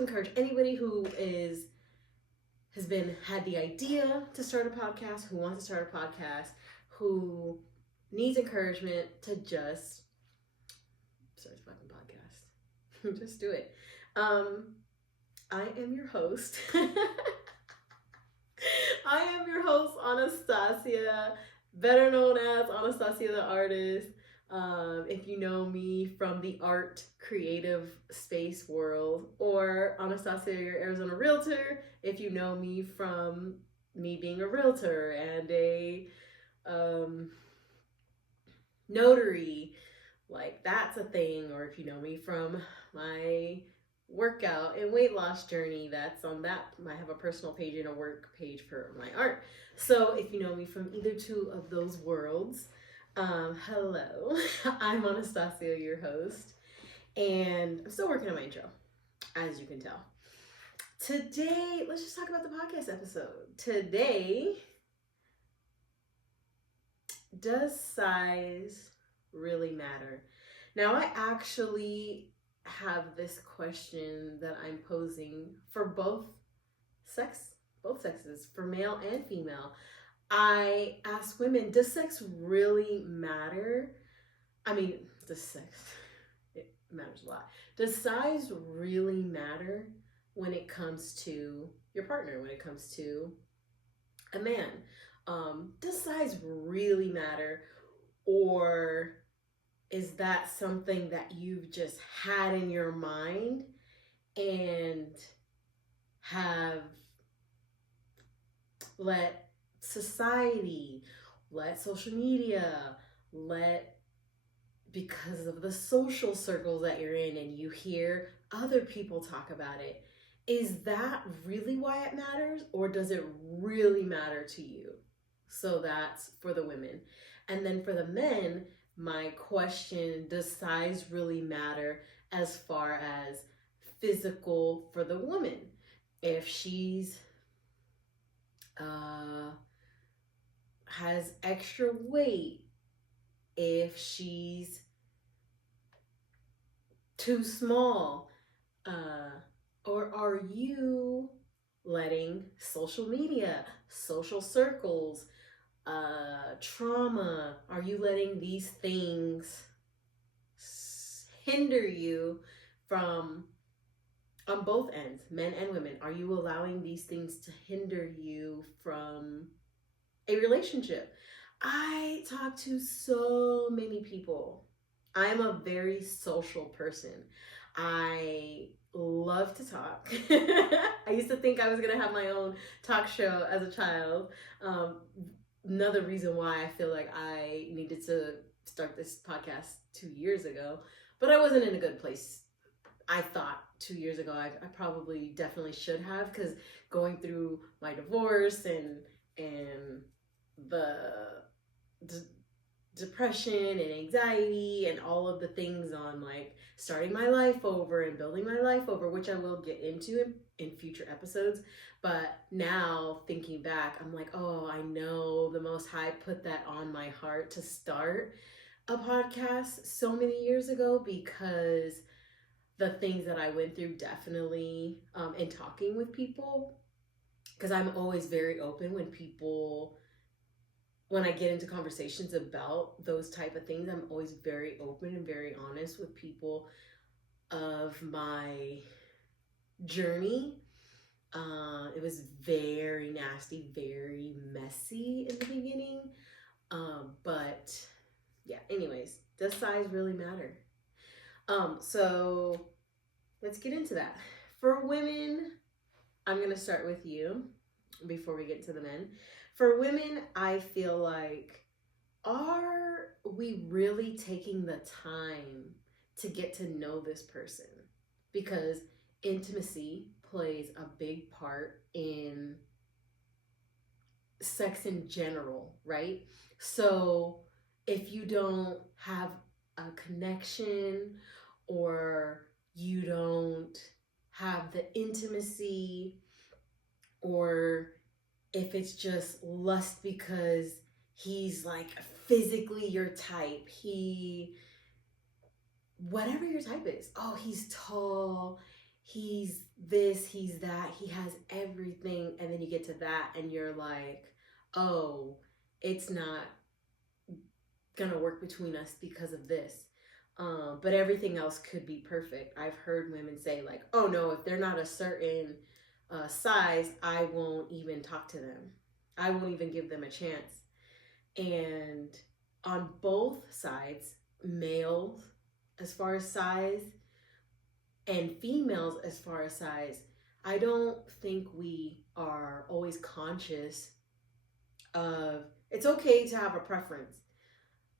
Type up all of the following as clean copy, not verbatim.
to encourage anybody who had the idea to start a podcast, who wants to start a podcast, who needs encouragement to just start a fucking podcast. Just do it. I am your host. I am your host, Anastasia, better known as Anastasia the Artist. If you know me from the art creative space world, or Anastasia, your Arizona realtor, if you know me from me being a realtor and a notary, like that's a thing, or if you know me from my workout and weight loss journey, that's on that. I have a personal page and a work page for my art. So if you know me from either two of those worlds, hello, I'm Anastasia, your host, and I'm still working on my intro, as you can tell. Today, let's just talk about the podcast episode. Today, does size really matter? Now, I actually have this question that I'm posing for both sexes, for male and female. I ask women, does sex really matter? I mean, it matters a lot. Does size really matter when it comes to your partner, when it comes to a man? Does size really matter? Or is that something that you've just had in your mind and have let society, let social media, because of the social circles that you're in and you hear other people talk about it, is that really why it matters, or does it really matter to you? So that's for the women. And then for the men, my question, does size really matter as far as physical for the woman? If she's has extra weight, if she's too small, or are you letting social media, social circles, trauma, are you letting these things hinder you from, on both ends, men and women? Are you allowing these things to hinder you from a relationship? I talk to so many people. I'm a very social person. I love to talk. I used to think I was gonna have my own talk show as a child. Another reason why I feel like I needed to start this podcast 2 years ago, but I wasn't in a good place. I thought 2 years ago I probably definitely should have, because going through my divorce and the depression and anxiety and all of the things on like starting my life over and building my life over, which I will get into in future episodes. But now thinking back, I'm like, oh, I know the Most High put that on my heart to start a podcast so many years ago, because the things that I went through, definitely, in talking with people, because I'm always very open when I get into conversations about those type of things. I'm always very open and very honest with people of my journey. It was very nasty, very messy in the beginning. But yeah, anyways, does size really matter? So let's get into that. For women, I'm going to start with you before we get to the men. For women, I feel like, are we really taking the time to get to know this person? Because intimacy plays a big part in sex in general, right? So if you don't have a connection, or you don't have the intimacy, or if it's just lust because he's like physically your type, whatever your type is, oh, he's tall, he's this, he's that, he has everything. And then you get to that and you're like, oh, it's not gonna work between us because of this. But everything else could be perfect. I've heard women say, like, oh no, if they're not a certain size, I won't even talk to them. I won't even give them a chance. And on both sides, males as far as size and females as far as size, I don't think we are always conscious of it's okay to have a preference.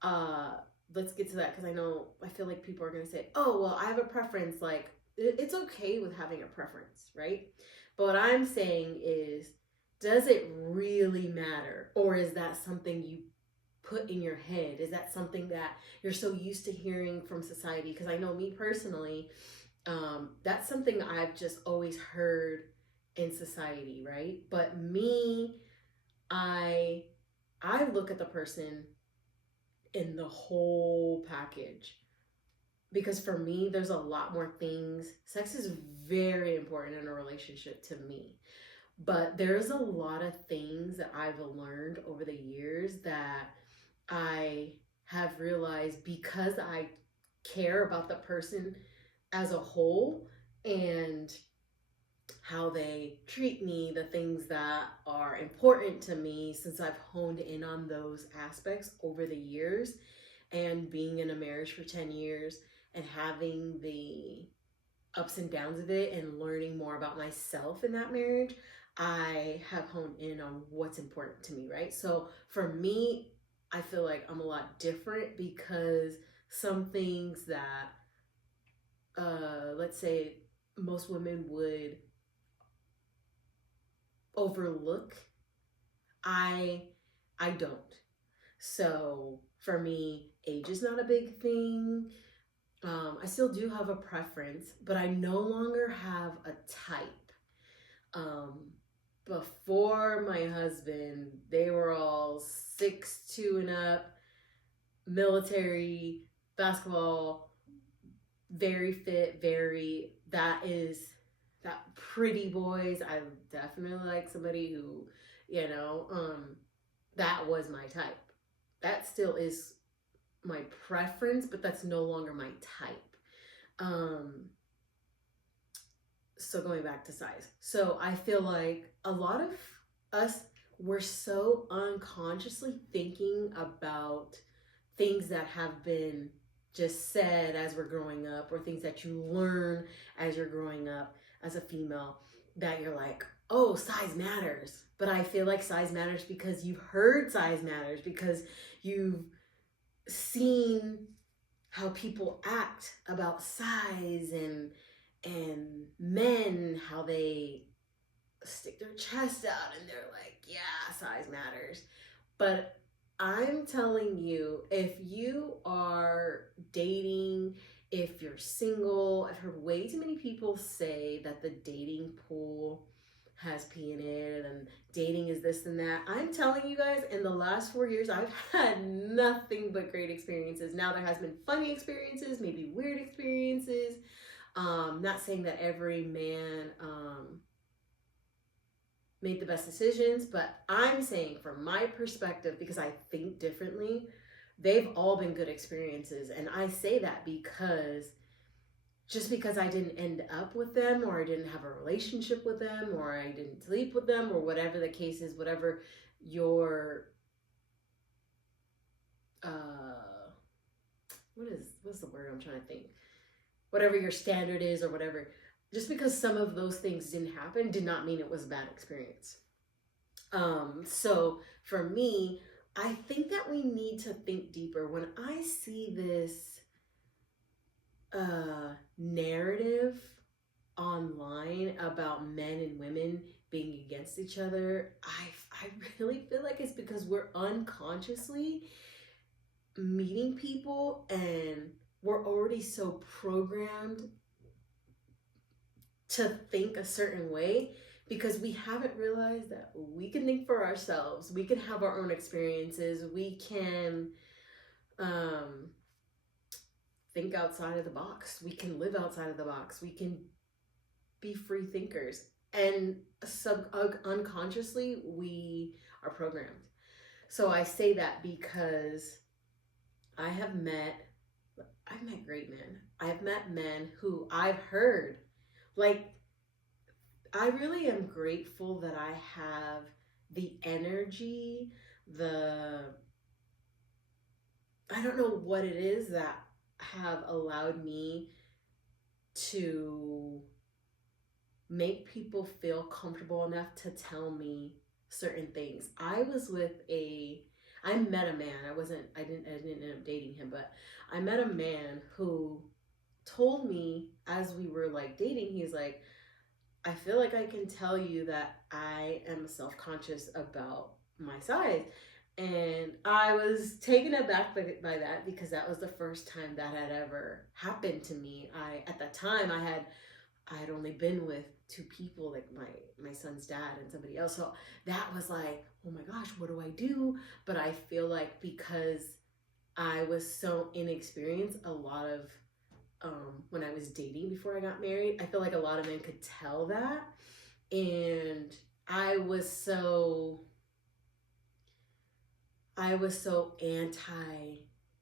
uh let's get to that, because I feel like people are going to say, oh well, I have a preference. Like, it's okay with having a preference, right? But what I'm saying is, does it really matter, or is that something you put in your head? Is that something that you're so used to hearing from society? Because I know me personally, that's something I've just always heard in society, right? But me, I I look at the person in the whole package, because for me there's a lot more things. Sex is very important in a relationship to me, but there's a lot of things that I've learned over the years that I have realized, because I care about the person as a whole and how they treat me, the things that are important to me, since I've honed in on those aspects over the years, and being in a marriage for 10 years and having the ups and downs of it and learning more about myself in that marriage, I have honed in on what's important to me, right? So for me, I feel like I'm a lot different, because some things that, let's say, most women would overlook, I I don't. So for me, age is not a big thing. I still do have a preference, but I no longer have a type. Um, Before my husband, they were all 6'2" and up, military, basketball, very fit, very, that is, that pretty boys. I definitely like somebody who, you know, that was my type. That still is my preference, but that's no longer my type. Um, so going back to size. So I feel like a lot of us, we're so unconsciously thinking about things that have been just said as we're growing up, or things that you learn as you're growing up as a female, that you're like, oh, size matters. But I feel like size matters because you've heard size matters, because you've seen how people act about size, and men, how they stick their chest out and they're like, yeah, size matters. But I'm telling you, if you are dating, if you're single, I've heard way too many people say that the dating pool has pee in it and dating is this and that. I'm telling you guys, in the last 4 years, I've had nothing but great experiences. Now, there has been funny experiences, maybe weird experiences. Not saying that every man made the best decisions, but I'm saying from my perspective, because I think differently, they've all been good experiences. And I say that because, just because I didn't end up with them, or I didn't have a relationship with them, or I didn't sleep with them, or whatever the case is, whatever your what's the word I'm trying to think, whatever your standard is, or whatever, just because some of those things didn't happen did not mean it was a bad experience. So for me, I think that we need to think deeper. When I see this narrative online about men and women being against each other, I really feel like it's because we're unconsciously meeting people, and we're already so programmed to think a certain way, because we haven't realized that we can think for ourselves, we can have our own experiences, we can think outside of the box, we can live outside of the box, we can be free thinkers. And unconsciously, we are programmed. So I say that because I have met I've met great men. I've met men who I've heard, like, I really am grateful that I have the energy, the, I don't know what it is that have allowed me to make people feel comfortable enough to tell me certain things. I met a man. I didn't end up dating him, but I met a man who told me as we were like dating, he's like, I feel like I can tell you that I am self-conscious about my size. And I was taken aback by that because that was the first time that had ever happened to me. At that time I had only been with two people, like my son's dad and somebody else. So that was like, oh my gosh, what do I do? But I feel like because I was so inexperienced, a lot of when I was dating before I got married, I feel like a lot of men could tell that. And I was so anti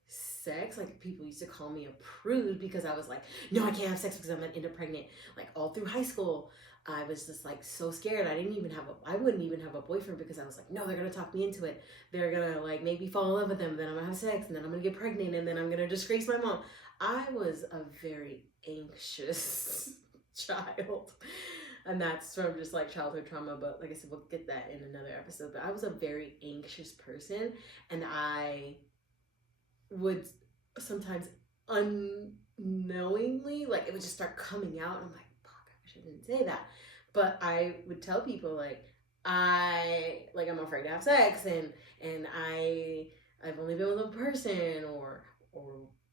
sex. Like, people used to call me a prude because I was like, no, I can't have sex because I'm gonna end up pregnant. Like, all through high school, I was just like so scared. I wouldn't even have a boyfriend because I was like, no, they're gonna talk me into it. They're gonna like make me fall in love with them. Then I'm gonna have sex, and then I'm gonna get pregnant, and then I'm gonna disgrace my mom. I was a very anxious child. And that's from just like childhood trauma, but like I said, we'll get that in another episode. But I was a very anxious person, and I would sometimes unknowingly, like, it would just start coming out, and I'm like, fuck, I wish I didn't say that. But I would tell people like, I'm afraid to have sex, and I've only been with one person, or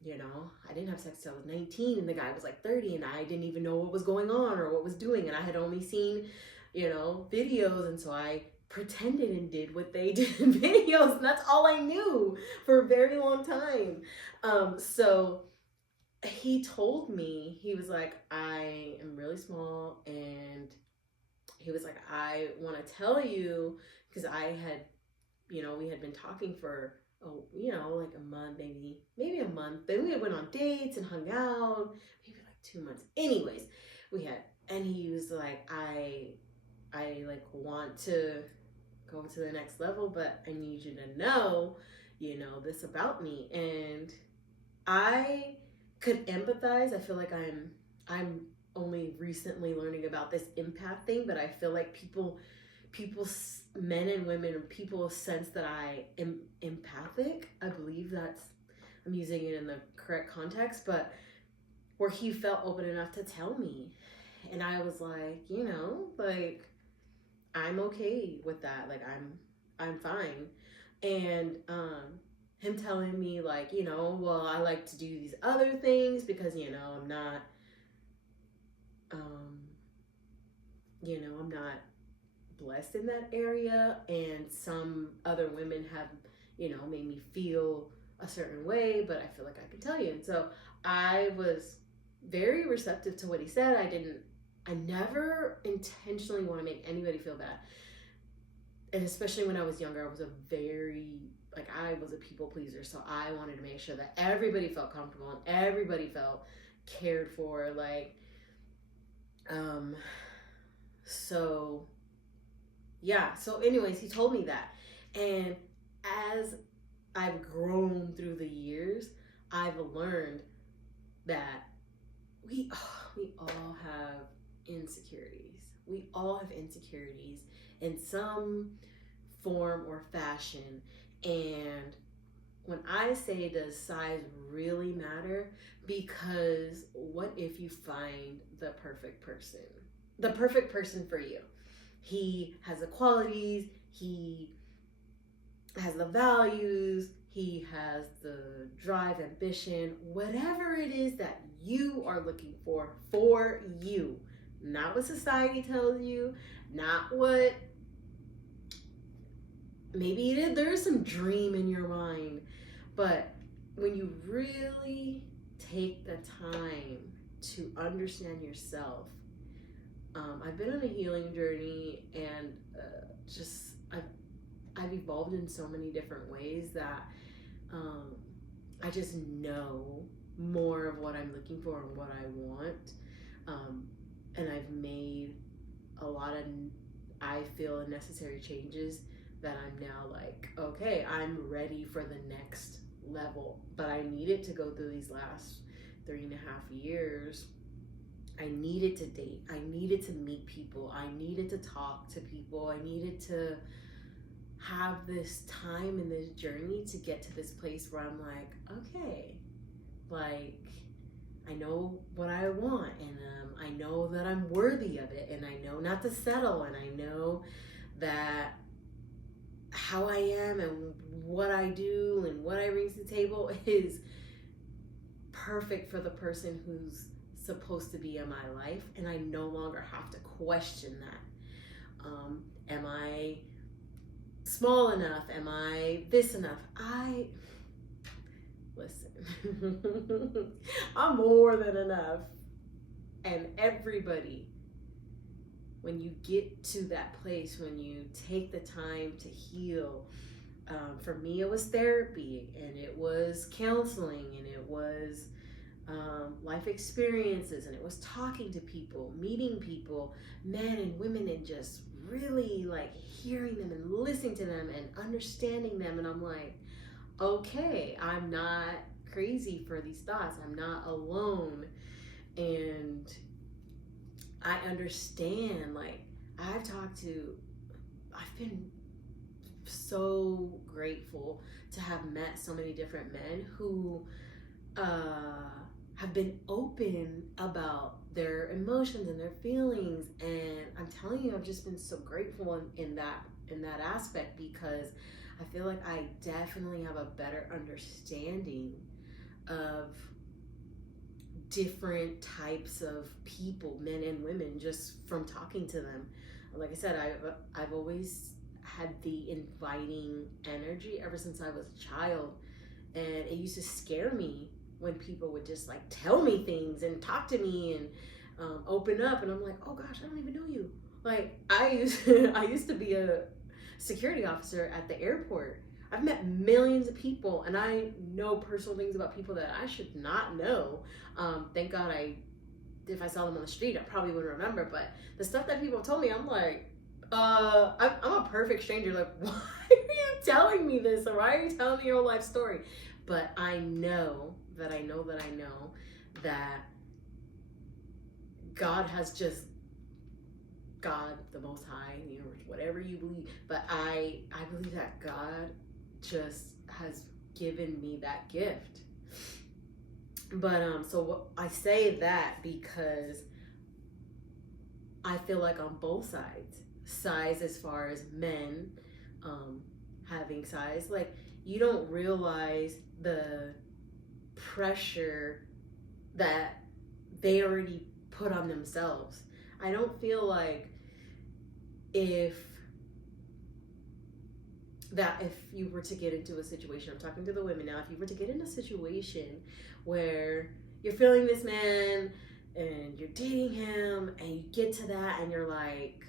you know, I didn't have sex till I was 19 and the guy was like 30, and I didn't even know what was going on or what was doing, and I had only seen, you know, videos, and so I pretended and did what they did in videos, and that's all I knew for a very long time. So he told me, he was like, I am really small, and he was like, I want to tell you, because I had, you know, we had been talking for, oh, you know, like a month, maybe a month. Then we went on dates and hung out, maybe like 2 months. Anyways, and he was like, I like want to go to the next level, but I need you to know, you know, this about me. And I could empathize. I feel like I'm only recently learning about this empath thing, but I feel like people, men and women, people sense that I am empathic. I believe I'm using it in the correct context, but where he felt open enough to tell me, and I was like, you know, like, I'm okay with that. Like, I'm fine. And him telling me like, you know, well, I like to do these other things because, you know, um I'm not blessed in that area, and some other women have, you know, made me feel a certain way, but I feel like I can tell you. And so I was very receptive to what he said. I never intentionally want to make anybody feel bad. And especially when I was younger, I was I was a people pleaser. So I wanted to make sure that everybody felt comfortable and everybody felt cared for. So yeah. So anyways, he told me that. And as I've grown through the years, I've learned that we all have insecurities. We all have insecurities in some form or fashion. And when I say, does size really matter? Because what if you find the perfect person? The perfect person for you. He has the qualities, he has the values, he has the drive, ambition, whatever it is that you are looking for you. Not what society tells you, not what, maybe there is some dream in your mind, but when you really take the time to understand yourself, I've been on a healing journey, and just I've evolved in so many different ways that um, I just know more of what I'm looking for and what I want. Um, and I've made a lot of, I feel, necessary changes that I'm now like, okay, I'm ready for the next level. But I needed to go through these last 3.5 years. I needed to date. I needed to meet people. I needed to talk to people. I needed to have this time in this journey to get to this place where I'm like, okay, like, I know what I want, and I know that I'm worthy of it, and I know not to settle, and I know that how I am and what I do and what I bring to the table is perfect for the person who's supposed to be in my life, and I no longer have to question that. Am I small enough? Am I this enough? Listen, I'm more than enough. And everybody, when you get to that place, when you take the time to heal, for me, it was therapy, and it was counseling, and it was life experiences, and it was talking to people, meeting people, men and women, and just really like hearing them and listening to them and understanding them. And I'm like, okay, I'm not crazy for these thoughts. I'm not alone. And I understand, like, I've been so grateful to have met so many different men who have been open about their emotions and their feelings. And I'm telling you, I've just been so grateful in that aspect, because I feel like I definitely have a better understanding of different types of people, men and women, just from talking to them. Like I said, I've always had the inviting energy ever since I was a child, and it used to scare me when people would just like tell me things and talk to me and open up, and I'm like, oh gosh, I don't even know you. Like, I used to be a security officer at the airport. I've met millions of people, and I know personal things about people that I should not know. Thank God, if I saw them on the street, I probably wouldn't remember. But the stuff that people told me, I'm like, I'm a perfect stranger. Like, why are you telling me this? Or why are you telling me your whole life story? But I know that I know that I know that God has just, God, the Most High, the universe, whatever you believe. But I believe that God just has given me that gift. But so I say that because I feel like on both sides as far as men having size, like, you don't realize the pressure that they already put on themselves. I don't feel like if you were to get into a situation, I'm talking to the women now, if you were to get in a situation where you're feeling this man and you're dating him, and you get to that and you're like,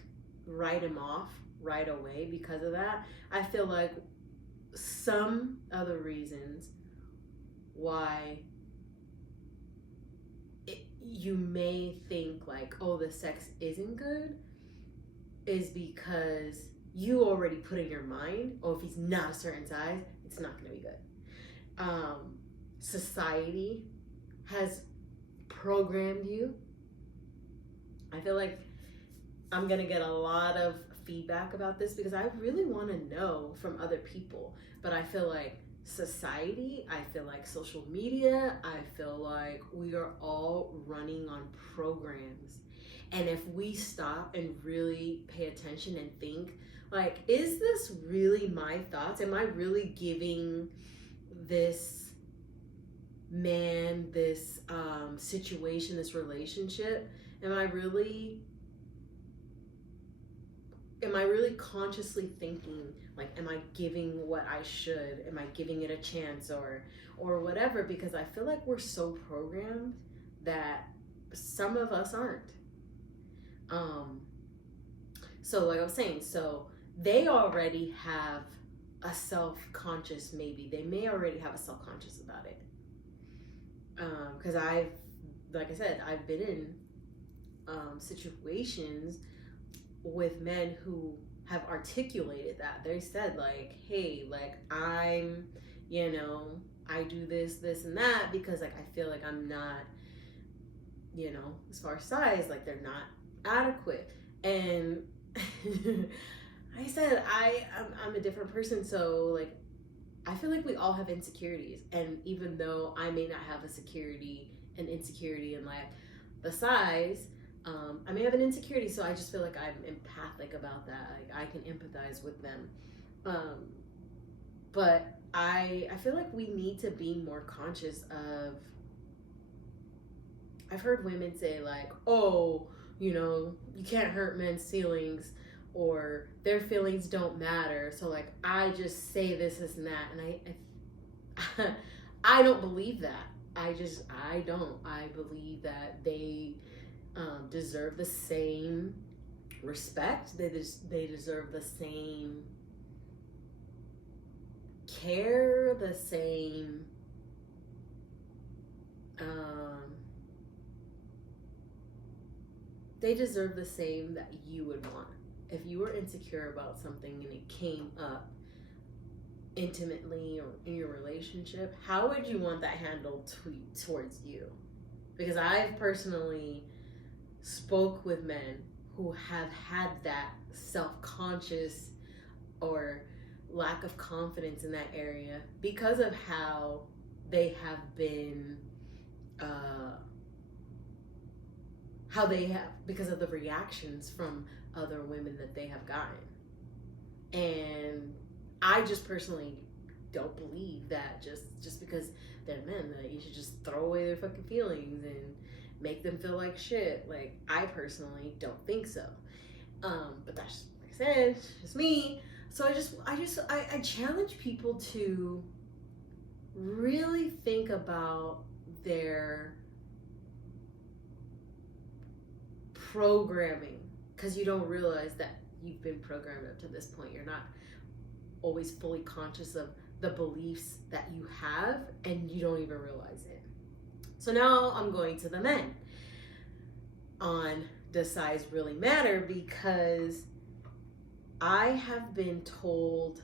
write him off right away because of that, I feel like some of the reasons why you may think like, oh, the sex isn't good, is because you already put in your mind, oh, if he's not a certain size, it's not going to be good. Society has programmed you. I feel like I'm going to get a lot of feedback about this because I really want to know from other people. But I feel like society, I feel like social media, I feel like we are all running on programs. And if we stop and really pay attention and think, like, is this really my thoughts? Am I really giving this man, this situation, this relationship, am I really consciously thinking, like, am I giving what I should? Am I giving it a chance or whatever? Because I feel like we're so programmed that some of us aren't. Um, so like I was saying, so they already have a self-conscious, maybe they may already have a self-conscious about it. Because like I said, I've been in situations with men who have articulated that. They said like, hey, like I'm, you know, I do this and that because like I feel like I'm not, you know, as far as size, like they're not adequate. And I said I'm a different person, so like I feel like we all have insecurities, and even though I may not have an insecurity in like the size, I may have an insecurity, so I just feel like I'm empathic about that. Like I can empathize with them, um, but I feel like we need to be more conscious of. I've heard women say like, oh, you know, you can't hurt men's feelings, or their feelings don't matter. So like I just say this and that, and I don't believe that. I don't. I believe that they deserve the same respect. They deserve the same care, the same. Um, they deserve the same that you would want. If you were insecure about something and it came up intimately or in your relationship, how would you want that handled towards you? Because I've personally spoke with men who have had that self-conscious or lack of confidence in that area because of how they have been because of the reactions from other women that they have gotten. And I just personally don't believe that just because they're men that you should just throw away their fucking feelings and make them feel like shit. Like I personally don't think so. But that's like I said, it's just me. So I challenge people to really think about their programming, because you don't realize that you've been programmed up to this point. You're not always fully conscious of the beliefs that you have, and you don't even realize it. So now I'm going to the men on does size really matter, because I have been told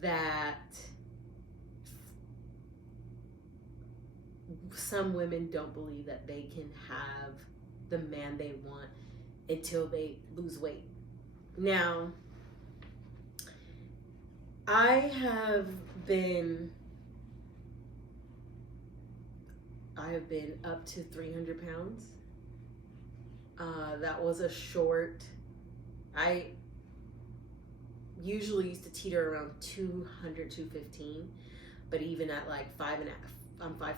that some women don't believe that they can have the man they want until they lose weight. Now, I have been up to 300 pounds. That was a short. I usually used to teeter around 200, 215, but even at like 5.5, I'm 5'4.5".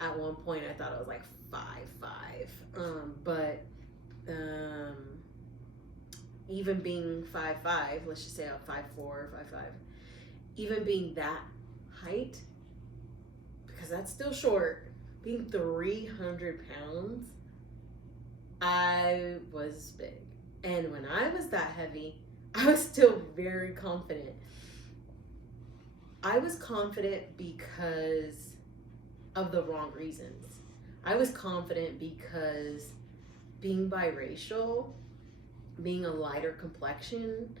At one point, I thought I was like 5'5". But even being 5'5", let's just say I'm 5'4", 5'5", even being that height, because that's still short, being 300 pounds, I was big. And when I was that heavy, I was still very confident. I was confident because of the wrong reasons. I was confident because being biracial, being a lighter complexion,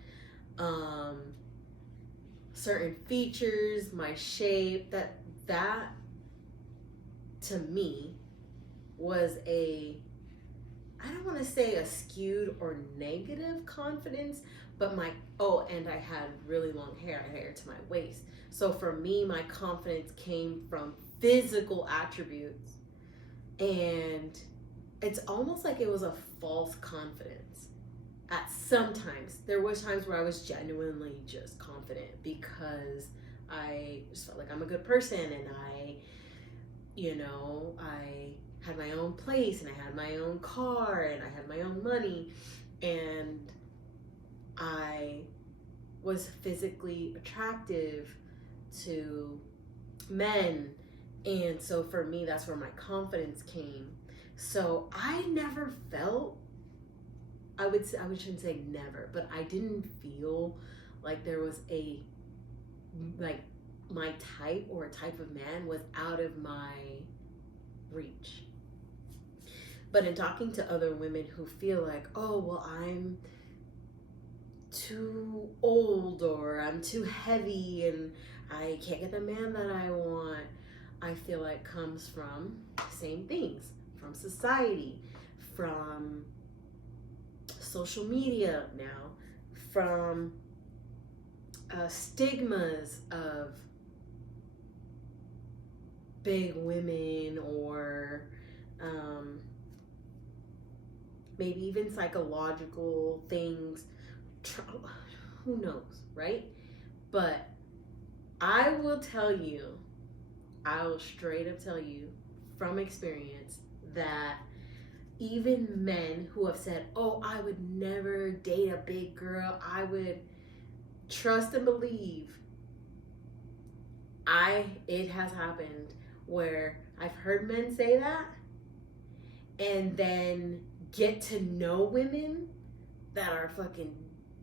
certain features, my shape, that to me was I don't want to say a skewed or negative confidence, but and I had really long hair. I had hair to my waist. So for me, my confidence came from physical attributes. And it's almost like it was a false confidence. At sometimes, there was times where I was genuinely just confident because I just felt like I'm a good person, and I had my own place, and I had my own car, and I had my own money, and I was physically attractive to men, And so for me, that's where my confidence came. So I never felt, I shouldn't say never, but I didn't feel like there was like my type or a type of man was out of my reach. But in talking to other women who feel like, oh, well, I'm too old or I'm too heavy and I can't get the man that I want, I feel like comes from same things, from society, from social media now, from stigmas of big women, or maybe even psychological things. Who knows, right? But I will tell you, I will straight up tell you from experience that even men who have said, oh, I would never date a big girl, I would trust and believe, it has happened where I've heard men say that and then get to know women that are fucking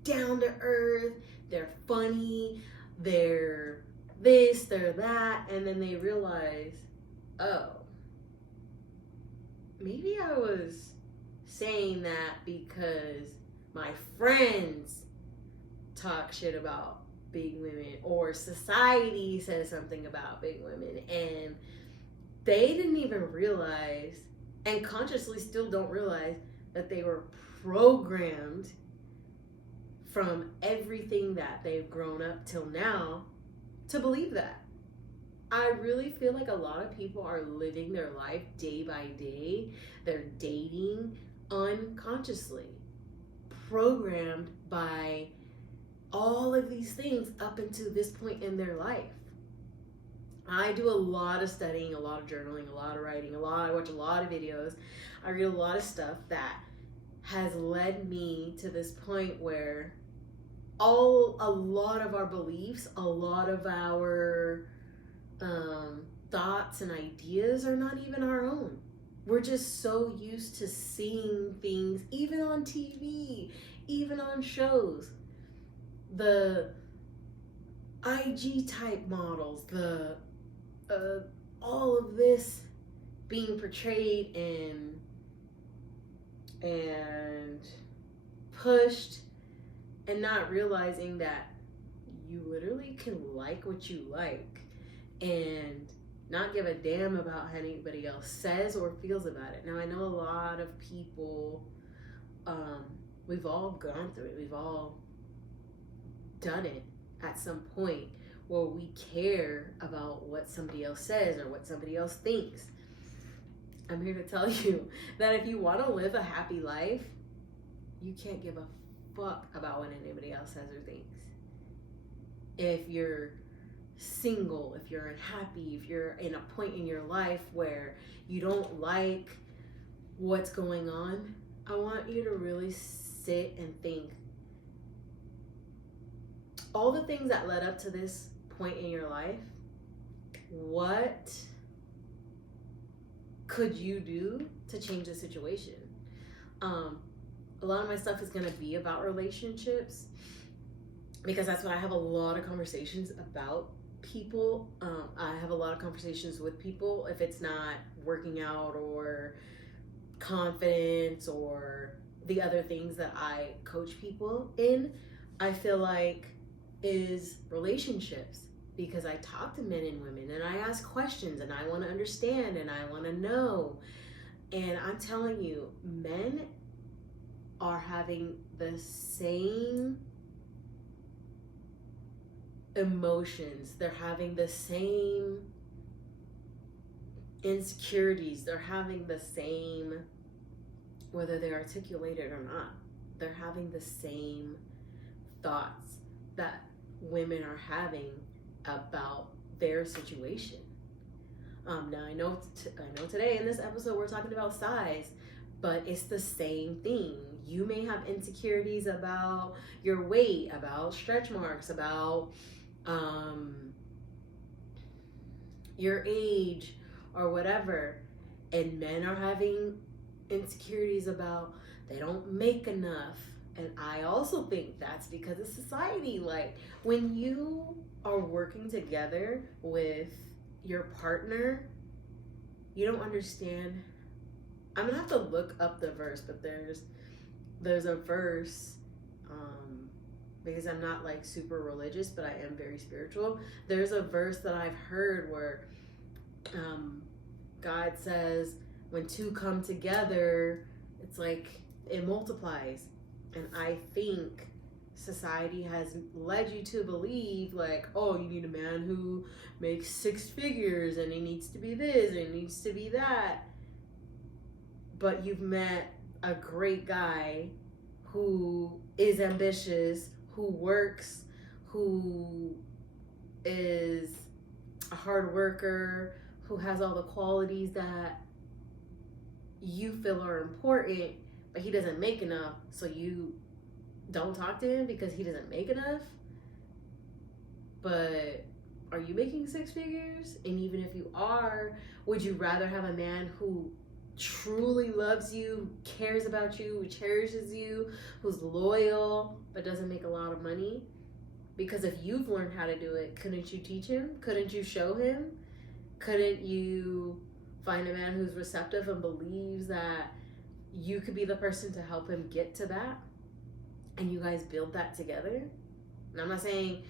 down to earth, they're funny, they're this, they're that, and then they realize, oh, maybe I was saying that because my friends talk shit about big women, or society says something about big women, and they didn't even realize, and consciously still don't realize, that they were programmed from everything that they've grown up till now to believe that. I really feel like a lot of people are living their life day by day. They're dating unconsciously, programmed by all of these things up until this point in their life. I do a lot of studying, a lot of journaling, a lot of writing, I watch a lot of videos. I read a lot of stuff that has led me to this point where a lot of our beliefs, a lot of our thoughts and ideas are not even our own. We're just so used to seeing things, even on TV, even on shows. The IG type models, the all of this being portrayed and pushed, and not realizing that you literally can like what you like and not give a damn about how anybody else says or feels about it. Now, I know a lot of people, we've all gone through it, we've all done it at some point where we care about what somebody else says or what somebody else thinks. I'm here to tell you that if you want to live a happy life, you can't give a fuck about what anybody else says or thinks. If you're single, if you're unhappy, if you're in a point in your life where you don't like what's going on, I want you to really sit and think, all the things that led up to this point in your life, what could you do to change the situation? A lot of my stuff is going to be about relationships, because that's what I have a lot of conversations about people. I have a lot of conversations with people. If it's not working out or confidence or the other things that I coach people in, I feel like is relationships, because I talk to men and women and I ask questions and I want to understand and I want to know. And I'm telling you, men are having the same emotions, they're having the same insecurities, they're having the same, whether they articulate it or not, they're having the same thoughts that women are having about their situation. Now I know today in this episode we're talking about size, but it's the same thing. You may have insecurities about your weight, about stretch marks, about your age or whatever, and men are having insecurities about they don't make enough. And I also think that's because of society. Like, when you are working together with your partner, you don't understand. I'm gonna have to look up the verse, but there's a verse, because I'm not like super religious, but I am very spiritual. There's a verse that I've heard where God says, when two come together, it's like it multiplies. And I think society has led you to believe, like, oh, you need a man who makes 6 figures and he needs to be this and he needs to be that. But you've met a great guy who is ambitious, who works, who is a hard worker, who has all the qualities that you feel are important, but he doesn't make enough, so you don't talk to him because he doesn't make enough. But are you making 6 figures? And even if you are, would you rather have a man who truly loves you, cares about you, who cherishes you, who's loyal, but doesn't make a lot of money? Because if you've learned how to do it, couldn't you teach him? Couldn't you show him? Couldn't you find a man who's receptive and believes that you could be the person to help him get to that, and you guys build that together? And I'm not saying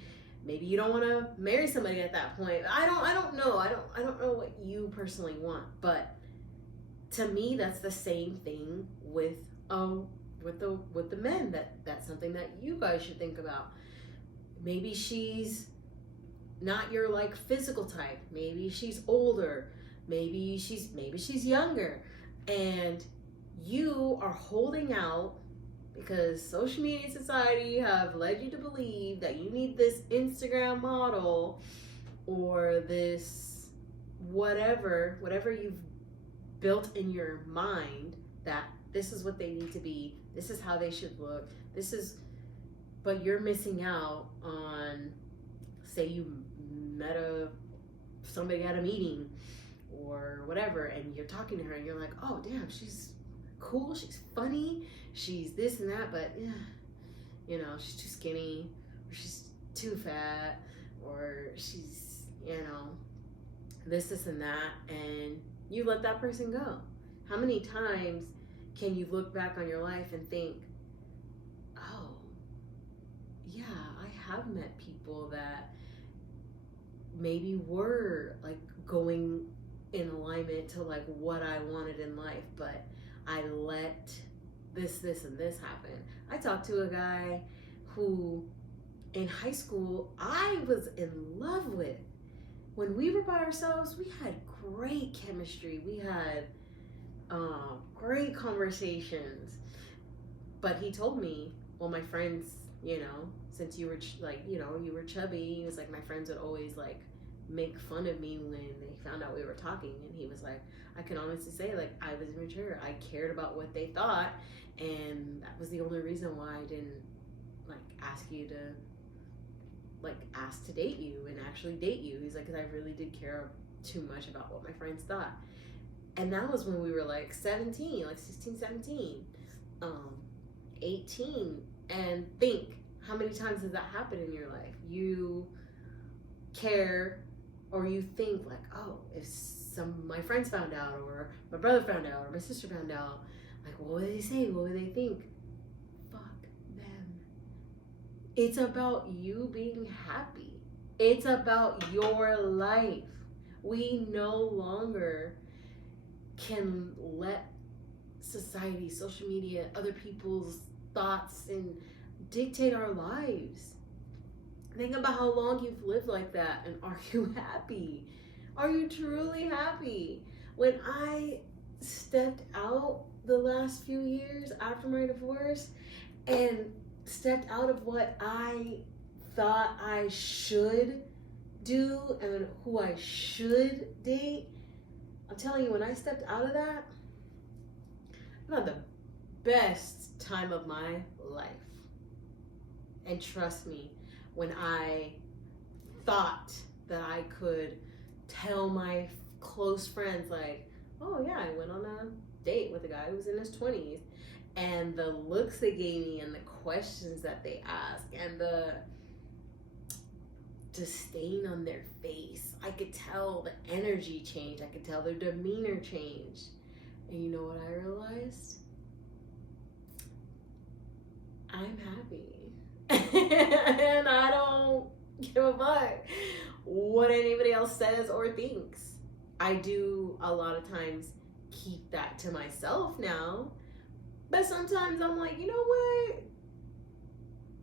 maybe you don't want to marry somebody at that point. I don't know. I don't know what you personally want, but to me, that's the same thing with the men. That's something that you guys should think about. Maybe she's not your like physical type. Maybe she's older. Maybe she's younger, and you are holding out because social media and society have led you to believe that you need this Instagram model or this whatever you've built in your mind, that this is what they need to be, this is how they should look, but you're missing out on, say you met somebody at a meeting or whatever, and you're talking to her and you're like, oh damn, she's cool, she's funny, she's this and that, but she's too skinny, or she's too fat, or she's this and that, and you let that person go. How many times can you look back on your life and think, oh yeah, I have met people that maybe were like going in alignment to like what I wanted in life, but I let this and this happen. I talked to a guy who in high school I was in love with. When we were by ourselves, we had great chemistry. We had great conversations. But he told me, well, my friends, since you were you were chubby, he was like, my friends would always like make fun of me when they found out we were talking. And he was like, I can honestly say, like, I was immature. I cared about what they thought, and that was the only reason why I didn't like ask to date you and actually date you. He's like, because I really did care too much about what my friends thought. And that was when we were like 17, like 16, 17, 18. And think, how many times has that happened in your life? You care, or you think like, oh, if some of my friends found out, or my brother found out, or my sister found out, like, what would they say? What would they think? Fuck them. It's about you being happy. It's about your life. We no longer can let society, social media, other people's thoughts and dictate our lives. Think about how long you've lived like that, and are you happy? Are you truly happy? When I stepped out the last few years after my divorce and stepped out of what I thought I should do and who I should date, I'm telling you, when I stepped out of that, I had the best time of my life. And trust me, when I thought that I could tell my close friends, like, oh yeah, I went on a date with a guy who was in his 20s. And the looks they gave me and the questions that they asked and the disdain on their face, I could tell the energy changed. I could tell their demeanor changed. And you know what I realized? I'm happy. And I don't give a fuck what anybody else says or thinks. I do a lot of times keep that to myself now. But sometimes I'm like, you know what?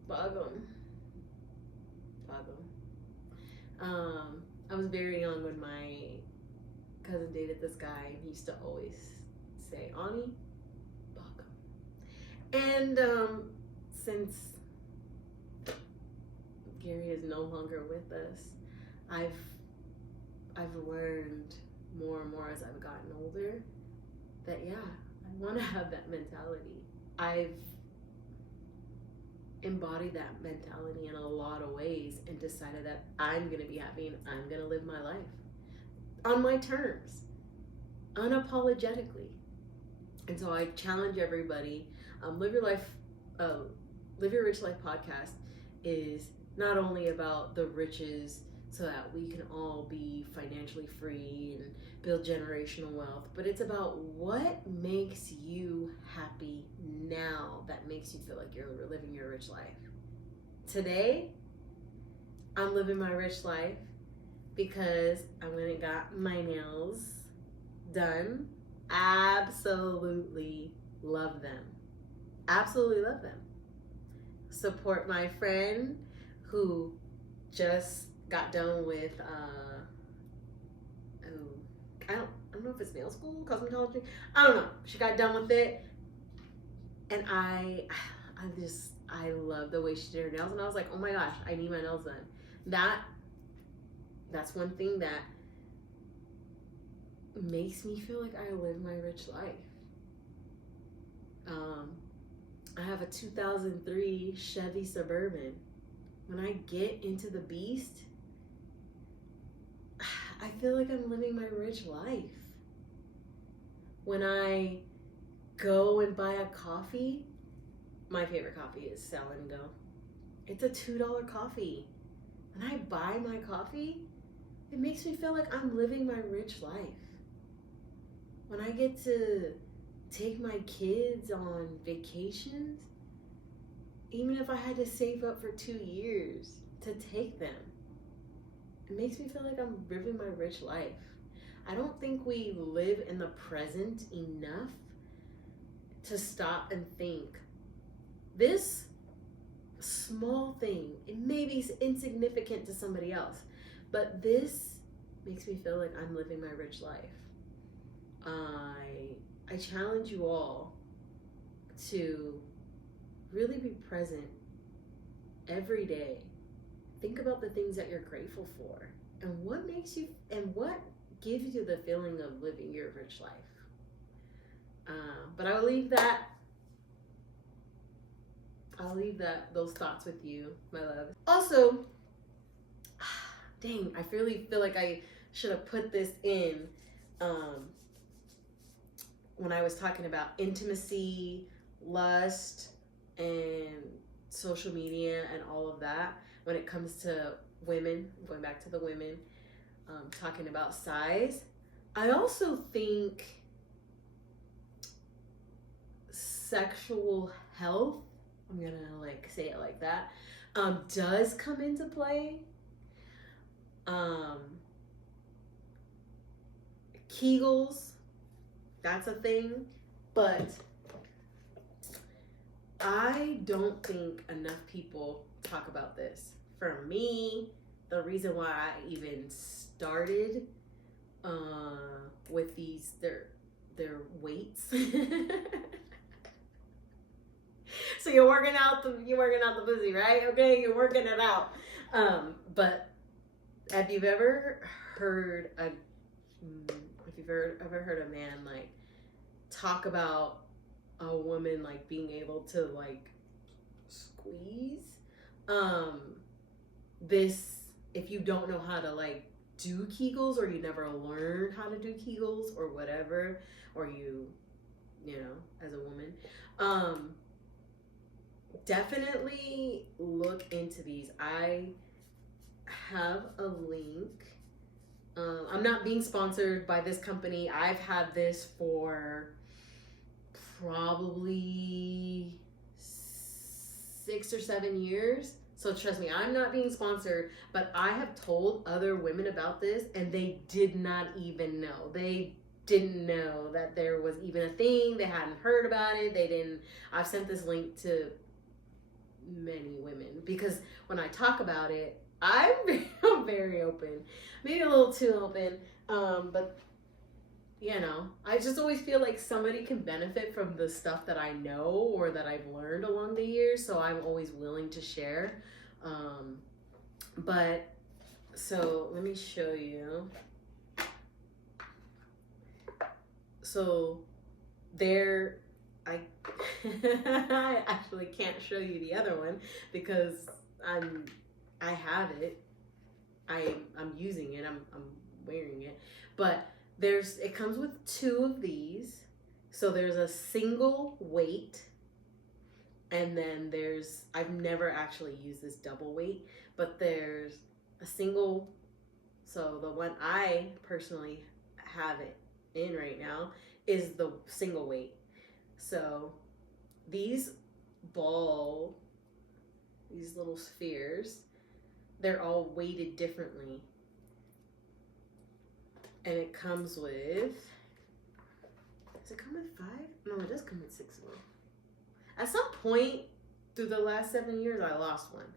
Bug them. Bug them. I was very young when my cousin dated this guy, and he used to always say, Ani, bug him. And since Gary is no longer with us, I've learned more and more as I've gotten older that I want to have that mentality. I've embodied that mentality in a lot of ways and decided that I'm going to be happy and I'm going to live my life on my terms, unapologetically. And so I challenge everybody, Live Your Rich Life podcast is not only about the riches so that we can all be financially free and build generational wealth, but it's about what makes you happy now that makes you feel like you're living your rich life. Today, I'm living my rich life because I went and got my nails done. Absolutely love them. Absolutely love them. Support my friend who just got done with I don't know if it's nail school, cosmetology. I don't know. She got done with it, and I love the way she did her nails, and I was like, oh my gosh, I need my nails done. That's one thing that makes me feel like I live my rich life. I have a 2003 Chevy Suburban. When I get into the beast, I feel like I'm living my rich life. When I go and buy a coffee, my favorite coffee is Sell and Go. It's a $2 coffee. When I buy my coffee, it makes me feel like I'm living my rich life. When I get to take my kids on vacations, even if I had to save up for 2 years to take them, it makes me feel like I'm living my rich life. I don't think we live in the present enough to stop and think, this small thing, it may be insignificant to somebody else, but this makes me feel like I'm living my rich life. I challenge you all to really be present every day. Think about the things that you're grateful for and what gives you the feeling of living your rich life. But I'll leave those thoughts with you, my love. Also, dang, I really feel like I should have put this in when I was talking about intimacy, lust, and social media and all of that. When it comes to women, going back to the women, talking about size, I also think sexual health, I'm gonna say it like that, does come into play. Kegels, that's a thing, but I don't think enough people talk about this. For me, the reason why I even started with these their weights. So you're working out the pussy, right? Okay, you're working it out. But have you ever heard a man talk about a woman being able to squeeze? This, if you don't know how to do Kegels, or you never learned how to do Kegels or whatever, or you know, as a woman, definitely look into these. I have a link. I'm not being sponsored by this company. I've had this for probably 6 or 7 years. So trust me, I'm not being sponsored, but I have told other women about this and they did not even know. They didn't know that there was even a thing. They hadn't heard about it. I've sent this link to many women because when I talk about it, I'm very open, maybe a little too open, but you know, I just always feel like somebody can benefit from the stuff that I know or that I've learned along the years, so I'm always willing to share. But so let me show you. So there, I I actually can't show you the other one because I have it. I'm using it. I'm wearing it, but it comes with 2 of these. So there's a single weight, and then I've never actually used this double weight, but there's a single. So the one I personally have it in right now is the single weight. So these little spheres, they're all weighted differently. And it comes with, does it come with 5? No, it does come with 6 of them. At some point through the last 7 years, I lost one.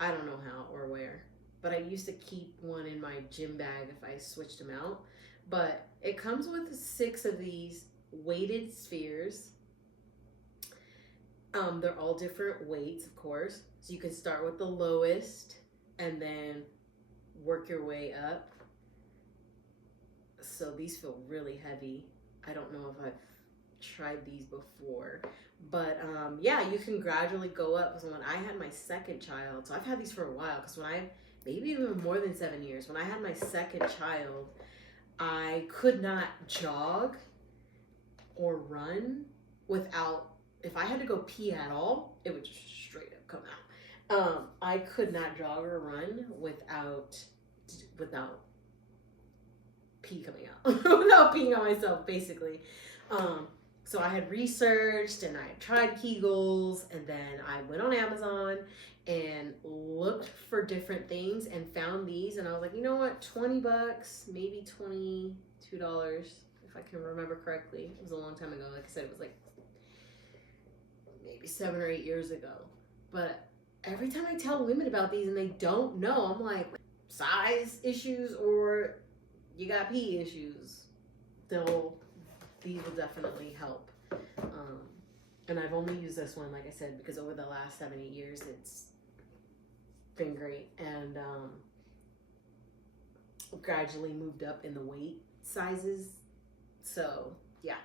I don't know how or where, but I used to keep one in my gym bag if I switched them out. But it comes with 6 of these weighted spheres. They're all different weights, of course. So you can start with the lowest and then work your way up. So these feel really heavy. I don't know if I've tried these before, but yeah, you can gradually go up. So when I had my second child, so I've had these for a while, because maybe even more than 7 years, when I had my second child, I could not jog or run without, if I had to go pee at all, it would just straight up come out. I could not jog or run without pee coming out, without peeing on myself, basically. So I had researched and I had tried Kegels, and then I went on Amazon and looked for different things and found these, and I was like, you know what, $20, maybe $22, if I can remember correctly. It was a long time ago. Like I said, it was like maybe 7 or 8 years ago. But every time I tell women about these and they don't know, I'm like, size issues or you got pee issues, these will definitely help. And I've only used this one, like I said, because over the last 7-8 years, it's been great. And gradually moved up in the weight sizes. So, yeah.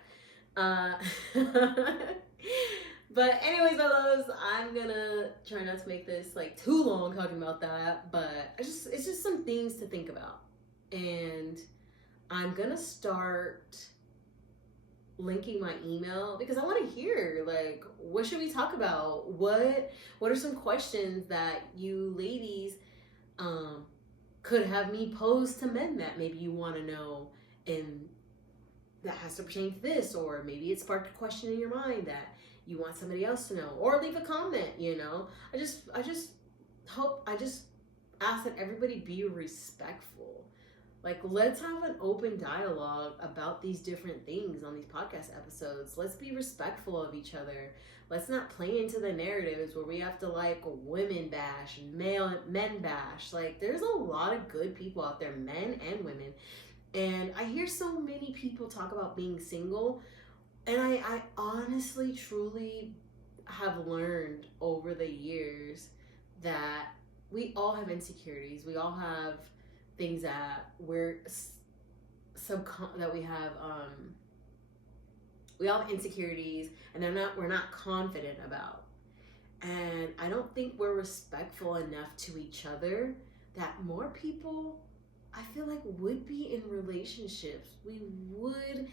But anyways, my loves, I'm gonna try not to make this like too long talking about that, but it's just some things to think about. And I'm gonna start linking my email because I want to hear, like, what should we talk about? What are some questions that you ladies could have me pose to men that maybe you want to know, and that has to pertain to this, or maybe it sparked a question in your mind that you want somebody else to know, or leave a comment. You know, I just ask that everybody be respectful. Like, let's have an open dialogue about these different things on these podcast episodes. Let's be respectful of each other. Let's not play into the narratives where we have to, like, women bash and men bash. Like, there's a lot of good people out there, men and women. And I hear so many people talk about being single. And I honestly, truly have learned over the years that we all have insecurities. We all have things that we all have insecurities, and we're not confident about. And I don't think we're respectful enough to each other that more people I feel like would be in relationships. We would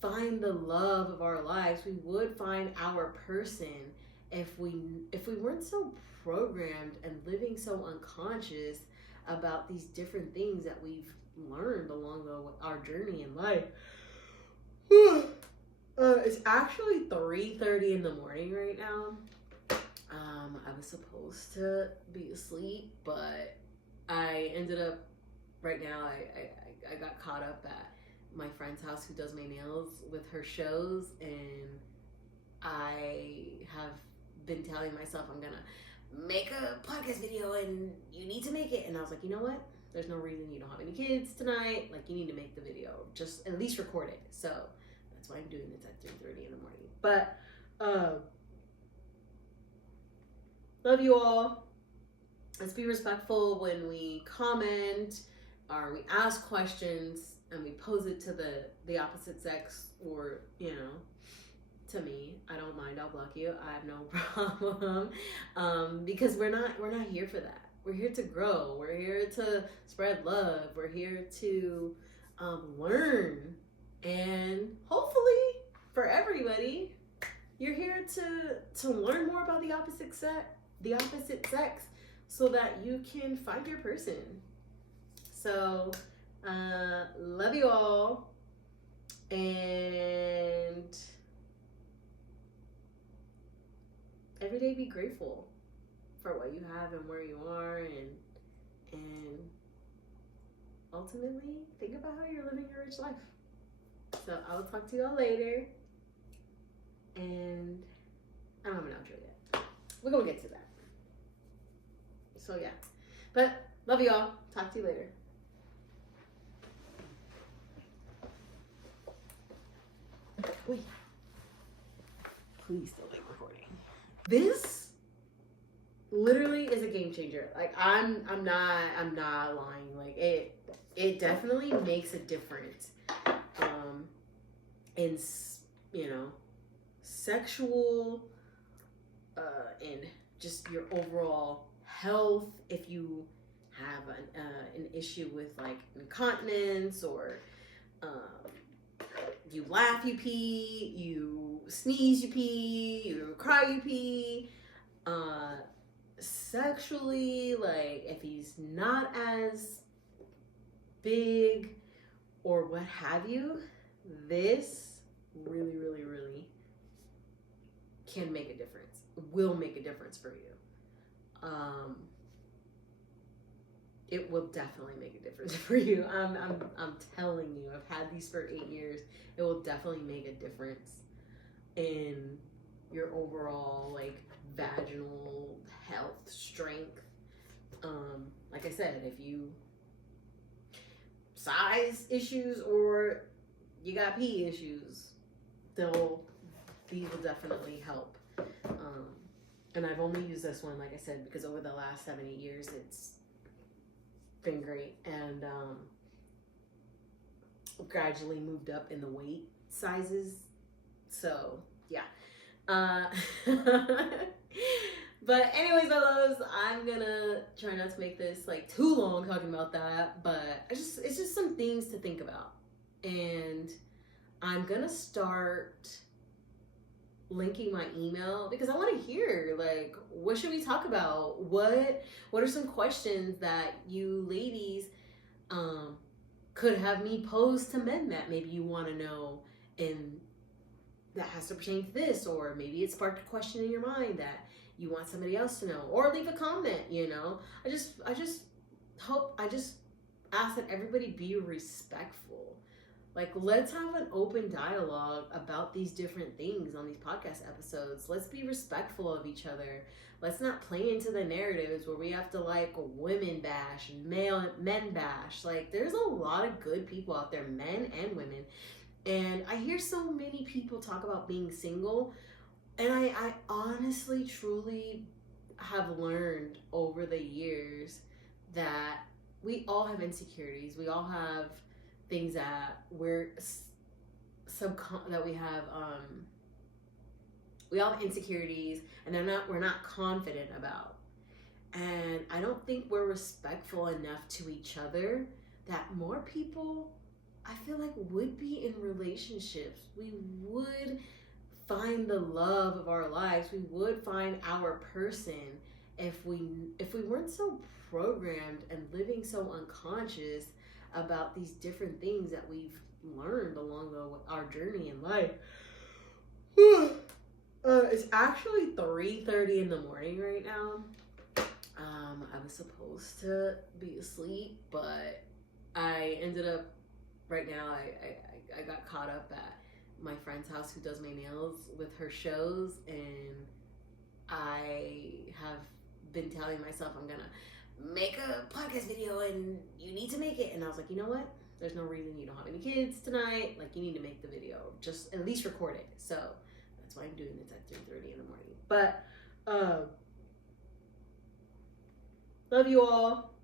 find the love of our lives. We would find our person if we weren't so programmed and living so unconscious about these different things that we've learned along our journey in life. It's actually 3:30 in the morning right now. I was supposed to be asleep, but I ended up right now. I got caught up at my friend's house who does my nails with her shows, and I have been telling myself I'm gonna make a podcast video and you need to make it. And I was like, you know what? There's no reason you don't have any kids tonight. Like, you need to make the video. Just at least record it. So that's why I'm doing this at 3:30 in the morning. But love you all. Let's be respectful when we comment or we ask questions and we pose it to the opposite sex, or to me. I don't mind. I'll block you. I have no problem, because we're not here for that. We're here to grow. We're here to spread love. We're here to learn, and hopefully for everybody, you're here to learn more about the opposite sex, so that you can find your person. So love you all, and every day be grateful for what you have and where you are, and ultimately think about how you're living your rich life. So I will talk to you all later, and I don't have an outro yet. We're gonna get to that. So yeah, but love you all. Talk to you later. Wait, please don't like recording. This literally is a game changer. Like, I'm not lying. Like, it definitely makes a difference in sexual and just your overall health. If you have an issue with like incontinence, or you laugh, you pee, you sneeze, you pee, you cry, you pee, sexually, like if he's not as big or what have you, this really, really, really can make a difference, will make a difference for you. It will definitely make a difference for you. I'm telling you, I've had these for 8 years. It will definitely make a difference in your overall like vaginal health, strength. Like I said, if you size issues or you got pee issues, these will definitely help. And I've only used this one, like I said, because over the last 7-8 years, it's been great, and gradually moved up in the weight sizes. So yeah. But anyways, my loves, I'm gonna try not to make this like too long talking about that, but it's just some things to think about, and I'm gonna start linking my email because I want to hear, like, what should we talk about? What are some questions that you ladies could have me pose to men that maybe you want to know, and that has to pertain to this, or maybe it sparked a question in your mind that you want somebody else to know, or leave a comment. I just ask that everybody be respectful. Like, let's have an open dialogue about these different things on these podcast episodes. Let's be respectful of each other. Let's not play into the narratives where we have to like women bash and men bash. Like, there's a lot of good people out there, men and women. And I hear so many people talk about being single. And I honestly, truly have learned over the years that we all have insecurities. We all have things that we all have insecurities, and we're not confident about. And I don't think we're respectful enough to each other that more people, I feel like, would be in relationships. We would find the love of our lives. We would find our person if we weren't so programmed and living so unconscious about these different things that we've learned along our journey in life. It's actually 3:30 in the morning right now. I was supposed to be asleep, but I ended up right now. I got caught up at my friend's house who does my nails with her shows, and I have been telling myself I'm gonna make a podcast video and you need to make it. And I was like, you know what? There's no reason you don't have any kids tonight. Like, you need to make the video. Just at least record it. So that's why I'm doing this at 3:30 in the morning. But love you all.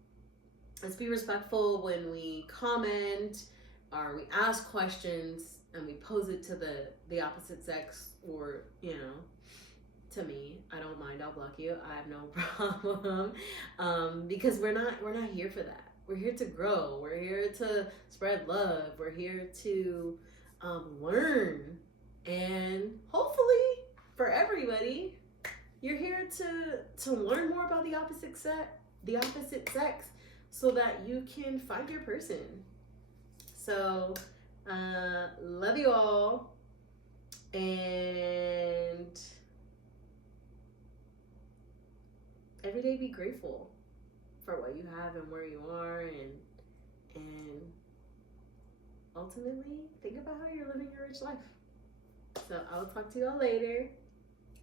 Let's be respectful when we comment or we ask questions and we pose it to the opposite sex, or to me. I don't mind. I'll block you. I have no problem, because we're not here for that. We're here to grow. We're here to spread love. We're here to learn, and hopefully for everybody, you're here to learn more about the opposite sex, so that you can find your person. So love you all, and every day be grateful for what you have and where you are, and ultimately think about how you're living your rich life. So I'll talk to you all later.